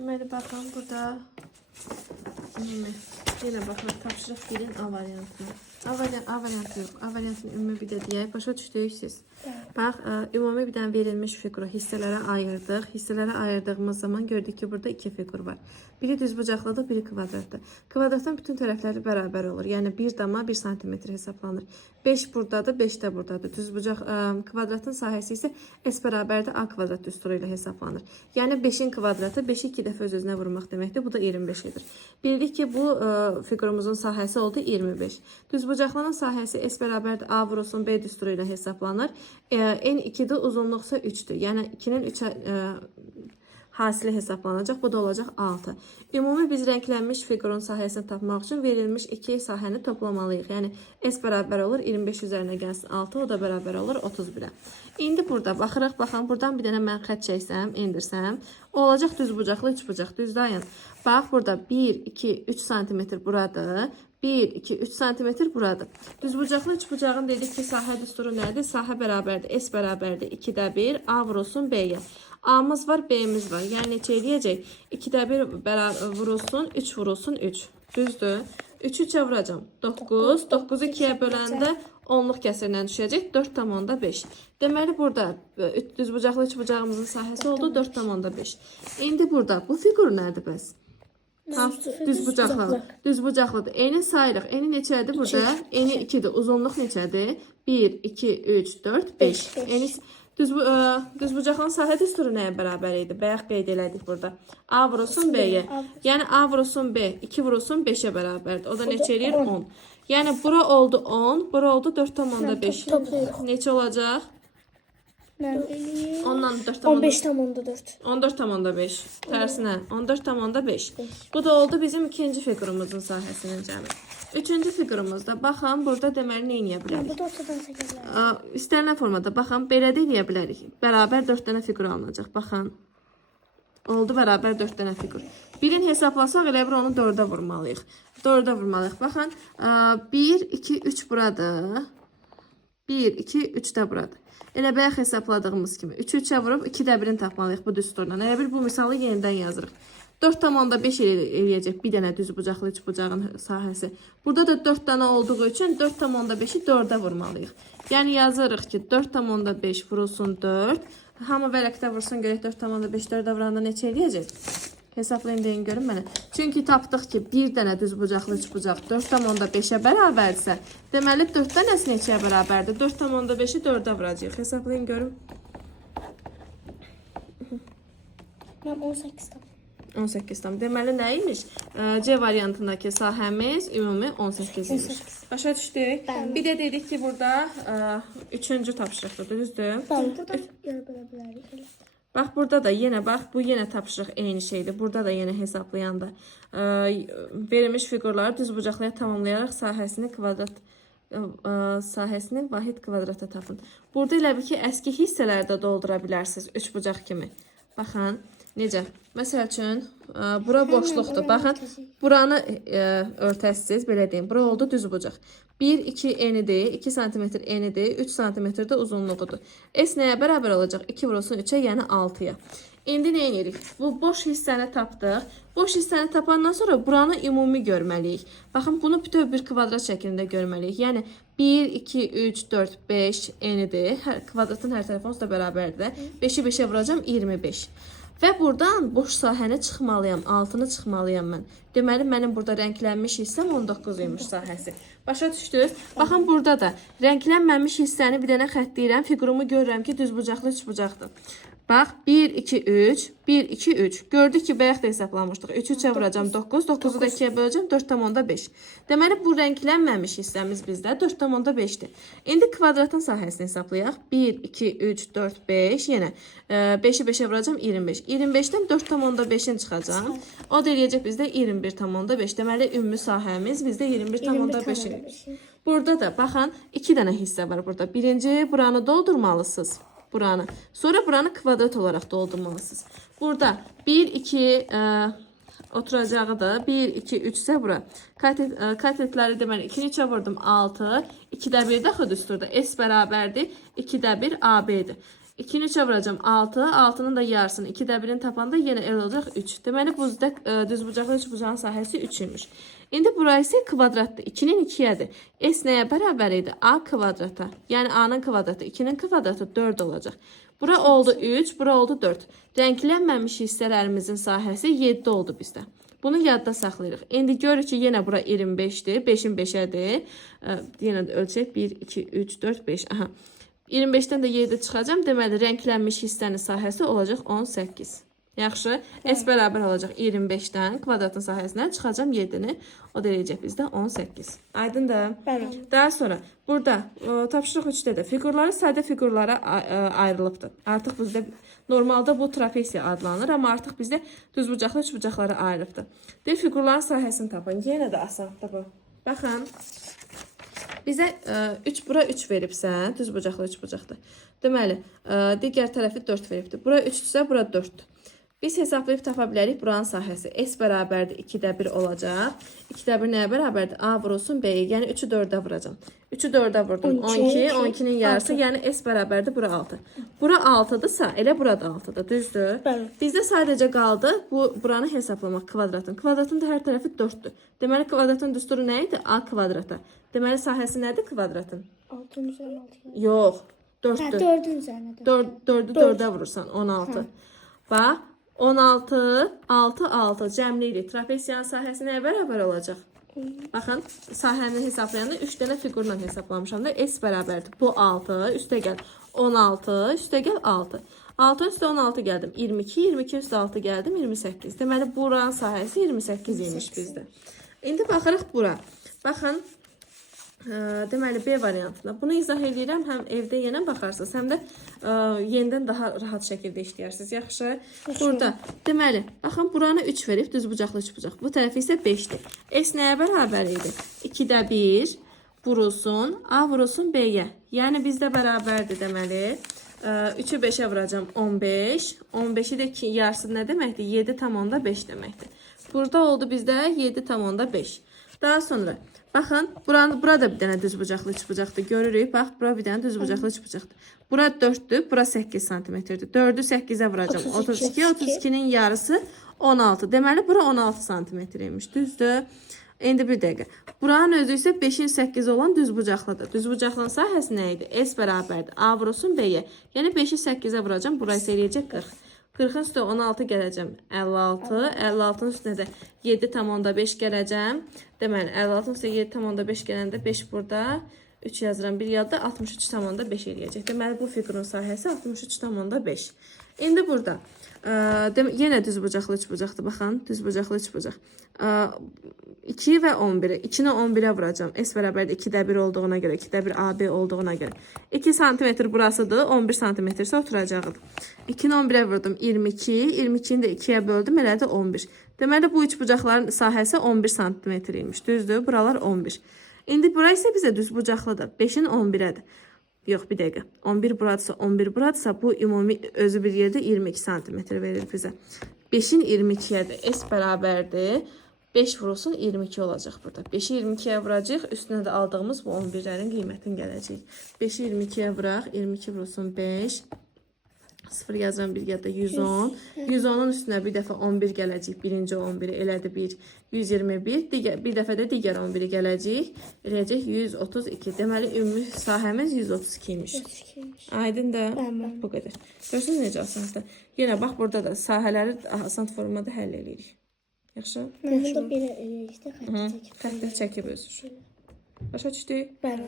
Deməli, baxın, burada yenə baxın, tapşırıq 1-in A variantına. A variantı yox, A variantını ümumi bir də deyək. Başa düşdük siz? Bax, ümumi bir dənə verilmiş fiquru hissələrə ayırdıq. Hissələrə ayırdığımız zaman gördük ki, burada 2 fiqur var. Biri düzbucaqlıdır, biri kvadratdır. Kvadratın bütün tərəfləri bərabər olur. Yəni 1 dama 1 cm hesablanır. 5 buradadır, 5 də buradadır. Düzbucaq kvadratın sahəsi isə S bərabərdir A kvadrat düsturu ilə hesablanır. Yəni 5-in kvadratı 5-i 2 dəfə öz-özünə vurmaq deməkdir. Bu da 25 edir. Bildik ki, bu fiqurumuzun sahəsi oldu 25. Düzbucaqlının sahəsi S bərabərdir A vurulsun B düsturu ilə hesablanır. N2-dir, uzunluqsa 3-dür. Yəni 2-nin 3-ə hasili hesablanacaq. Bu da olacaq 6. Ümumi biz rənglənmiş fiqurun sahəsini tapmaq üçün verilmiş 2 sahəni toplamalıyıq. Yəni S bərabər olur 25 üzərinə gəlsin 6, o da bərabər olur 31-ə. İndi burada baxırıq, baxın, buradan bir dənə mən xətt çəksəm, endirsəm, o olacaq düzbucaqlı, üçbucaq, düzdayın. Bax, burada 1, 2, 3 cm buradır. 1, 2, 3 cm buradır. Düzbucaqlı üçbucağın dedik ki, sahə düsturu nədir? Sahə bərabərdir, S bərabərdir 2-də 1, A vurulsun B-yə. A'mız var, B'miz var. Yəni neçə eləyəcək? 2-də 1 vurulsun, 3 vurulsun, 3. Düzdür. 3-ü 3-ə vuracam. 9. 9-u 2-yə böləndə 10-luq kəsirlə düşəcək. 4,5. Deməli, burada düzbucaqlı üçbucağımızın sahəsi oldu 4,5. İndi burada bu fiqur nədir bəs? Düzbucaqlı. Düzbucaqlıdır. Eni sayırıq. Eni neçədir burada? Eni 2-dir. Uzunluq neçədir? 1, 2, 3, 4, 5. Eni düzbucaqlının sahə düsturu nəyə bərabər idi? Bayaq qeyd elədik burada. A vurulsun B-yə. Yəni A vurulsun B, 2 vurulsun 5-ə bərabərdir. O da neçə eləyir? 10. Yəni bura oldu 10, bura oldu 4,5. Neçə olacaq? Ondan 15,4. 14,5. Tərsinə 14,5. Bu da oldu bizim ikinci fiqurumuzun sahəsinin cəmi. Üçüncü fiqurumuzda baxın, burada deməli nə edə bilərik? Bu da ortadan çəkirlər. İstənilən formada baxın, belə də edə bilərik. Bərabər 4 dənə fiqur alınacaq. Baxın. Oldu bərabər 4 dənə fiqur. Birini hesablasaq elə bir onu 4-ə vurmalıyıq. 4-ə vurmalıyıq. Baxın, 1, 2, 3 buradır. 1, 2, 3 də buradır. Elə bayaq hesabladığımız kimi 3-ü 3-ə vurub 2-də 1-ini tapmalıyıq bu düsturla. Elə bir bu misalı yenidən yazırıq. 4,5 eləyəcək bir dənə düzbucaqlı üçbucağın sahəsi. Burada da 4 dənə olduğu üçün 4,5-i 4-ə vurmalıyıq. Yəni yazırıq ki, 4,5 vurulsun 4. Hamı vərəqdə vursun, görək 4,5 4-ə vuranda neçə eləyəcək? Hesablayın deyin görün mənə. Çünki tapdıq ki, bir dənə düzbucaqlı üçbucaq 4,5-ə bərabərdirsə, deməli 4 dənəsi neçəyə bərabərdir? 4,5-i 4-ə vuracaq. Hesablayın görün. Mən 18 tapdım. 18 tam. Deməli nə imiş? C variantındakı sahəmiz ümumi 18 imiş. Başa düşdük. Bir də dedik ki, burada 3-cü tapşırıqdır, düzdür? Burada görə bilərik. Bax, burada da yenə, bax, bu yenə tapşırıq eyni şeydir. Burada da yenə hesablayanda verilmiş fiqurları düzbucaqlıya tamamlayaraq sahəsini vahid kvadrata tapın. Burada elə bir ki, əski hissələrdə doldura bilərsiniz, üçbucaq kimi. Baxın, necə? Məsəl üçün, bura boşluqdur. Baxın, buranı örtəsiz, belə deyim. Bura oldu düzbucaq. 1, 2 enidir, 2 cm enidir, 3 cm də uzunluğudur. S nəyə bərabər olacaq? 2 vurulsun 3-ə, yəni 6-ya. İndi nə edirik? Bu boş hissəni tapdıq. Boş hissəni tapandan sonra buranı ümumi görməliyik. Baxın, bunu bütöv bir kvadrat şəklində görməliyik. Yəni 1, 2, 3, 4, 5 enidir. Kvadratın hər tərəfi onsuz da bərabərdir. 5-i 5-ə vuracam, 25. Və buradan boş sahəni çıxmalıyam, altını çıxmalıyam mən. Deməli, mənim burada rənglənmiş hissəm 19 imiş sahəsi. Başa düşdünüz? Baxın, burada da rənglənməmiş hissəni bir dənə xəttləyirəm. Figurumu görürəm ki, düzbucaqlı üçbucaqdır. Bax, 1, 2, 3, 1, 2, 3. Gördük ki, bayaq da hesablamışdıq. 3-ü 3-ə vuracam 9, 9-u da 2-yə böləcəm 4,5. Deməli, bu rənglənməmiş hissəmiz bizdə 4,5-dir. İndi kvadratın sahəsini hesablayaq. 1, 2, 3, 4, 5. Yenə 5-i 5-ə vuracam 25. 25-dən 4,5-in çıxacam. O da eləyəcək bizdə 21,5. Deməli, ümumi sahəmiz bizdə 21,5. Burada da, baxın, 2 dənə hissə var burada. Birinci, buranı doldurmalısınız. Buranı. Sonra buranı kvadrat olaraq doldurmalısınız. Burada 1, 2 oturacağı da 1, 2, 3 isə bura. Katetləri deməli 2-ni 3-ə vurdum 6. 2-də 1 də xüdüsturda. S bərabərdir. 2-də 1 AB-dir. 2-ni 3-ə vuracam 6. 6-nın da yarısını 2-də 1-ini tapanda yenə el olacaq 3. Deməli bu düzbucaqlı üçbucağın sahəsi 3 imiş. İndi bura isə kvadratdır. 2-nin 2-yədir. S nəyə bərabər idi? A kvadrata. Yəni A-nın kvadratı 2-nin kvadratı 4 olacaq. Bura oldu 3, bura oldu 4. Rənglənməmiş hissələrimizin sahəsi 7 oldu bizdə. Bunu yadda saxlayırıq. İndi görürük ki, yenə bura 25-dir. 5-in 5-ədir. Yenə də ölçək. 1, 2, 3, 4, 5. Aha. 25-dən də 7 çıxacam. Deməli, rənglənmiş hissənin sahəsi olacaq 18. Yaxşı. S bərabər olacaq 25-dən kvadratın sahəsindən çıxacam 7-ni. O da eləyəcək bizdə 18. Aydındır? Bəli. Daha sonra burada tapşırıq 3-də də fiqurları sadə fiqurlara ayrılıbdır. Artıq bizdə normalda bu trapesiya adlanır, amma artıq bizdə düzbucaqlı üçbucaqlara ayrılıbdır. Deyir, fiqurların sahəsini tapın. Yenə də asandır bu. Baxın. Bizə 3 bura 3 veribsə, düzbucaqlı üçbucaqdır. Deməli, digər tərəfi 4 veribdir. Bura 3-dürsə, bura 4-dür. Biz hesablayıb tapa bilərik buranın sahəsi. S bərabərdir 2-də 1 olacaq. 2-də 1 nəyə bərabərdir? A vurulsun B-yə. Yəni 3-ü 4-ə vuracam. 3-ü 4-ə vurdum. 12. 12-nin yarısı. Yəni S bərabərdir bura 6. Bura 6-dırsa, elə burada 6-dır. Düzdür? Bəli. Bizdə sadəcə qaldı buranı hesablamaq kvadratın. Kvadratın da hər tərəfi 4-dür. Deməli, kvadratın düsturu nə idi? A kvadrata. Deməli, sahəsi nədir kvadratın? 6-ın üzərinə 6. Yox. 4-dür. 4-ün üzərinə 4-ü 4-ə vurursan. 16. Bax. 16, 6, 6 cəmləyirik. Trapesiyanın sahəsi nəyə bərabər olacaq? Baxın, sahəni hesablayanda 3 dənə fiqurla hesablamışam da S bərabərdir. Bu 6, üstə gəl 16, üstə gəl 6. 6 üstə 16 gəldim. 22, 22 üstə 6 gəldim. 28. Deməli, buranın sahəsi 28 imiş bizdə. İndi baxırıq bura. Baxın, deməli B variantında. Bunu izah edirəm. Həm evdə yenə baxarsınız, həm də yenidən daha rahat şəkildə işləyərsiniz. Yaxşı. Burada deməli, baxın buranı 3 verib, düzbucaqlı üçbucaq. Bu tərəfi isə 5-dir. S nəyə bərabər idi? 2-də 1 vurulsun, A vurulsun B-yə. Yəni bizdə bərabərdir deməli. 3-ü 5-ə vuracam 15. 15-i də yarısı nə deməkdir? 7,5 deməkdir. Burada oldu bizdə 7,5. Daha sonra baxın, burada bir dənə düzbucaqlı üçbucaqdır. Görürük. Bax, bura bir dənə düzbucaqlı üçbucaqdır. Bura 4-dür, bura 8 santimetrdir. 4-ü 8-ə vuracam. 32, 32-nin yarısı 16. Deməli, bura 16 santimetr imiş. Düzdür? İndi bir dəqiqə. Buranın özü isə 5-in 8 olan düzbucaqlıdır. Düzbucaqlının sahəsi nə idi? S bərabərdir. A vurulsun B-yə. Yəni 5-i 8-ə vuracam. Burası eləyəcək 40. 40-ın üstə 16 gələcəm. 56. 56-ın üstünə də 7,5 gələcəm. Deməli, 56-ın üstə 7,5 gələndə 5 burada. 3 yazıram. Bir yadda 63,5 eləyəcək. Deməli, bu fiqurun sahəsi 63,5. İndi burada yenə düzbucaqlı üçbucaqdır. Baxın, düzbucaqlı üçbucaq. 2 və 11-i. 2-ni 11-ə vuracam. S bərabərdir 2-də 1 olduğuna görə, 2-də 1 AB olduğuna görə. 2 cm burasıdır, 11 cm isə oturacaqdır. 2-ni 11-ə vurdum, 22. 22-ni də 2-yə böldüm, elədi 11. Deməli, bu üçbucaqların sahəsi 11 cm imiş. Düzdür, buralar 11. İndi bura isə bizə düzbucaqlıdır. 5-in 11-ədir. Yox, bir dəqiqə. 11 buradırsa, 11 buradırsa, bu ümumi özü bir yerdə 22 cm verir bizə. 5-in 22-ədir. S bərabərdir. 5 vurulsun 22 olacaq burada. 5-i 22-yə vuracaq. Üstünə də aldığımız bu 11-lərin qiymətini gələcək. 5-i 22-yə vuraq. 22 vurulsun 5. 0 yazıram bir yadda 110. 110-un üstünə bir dəfə 11 gələcək. Birinci 11-i elədi 1. 121. Bir dəfə də digər 11-i gələcək. Eləyəcək 132. Deməli, ümumi sahəmiz 132 imiş. Aydındır. Bu qədər. Görürsünüz necə asandır. Yenə bax, burada da sahələri asan formada həll edirik. Yaxşı? Mən də belə eləyirəm. Xəttə çəkib özür. Başa düşdük? Bəli.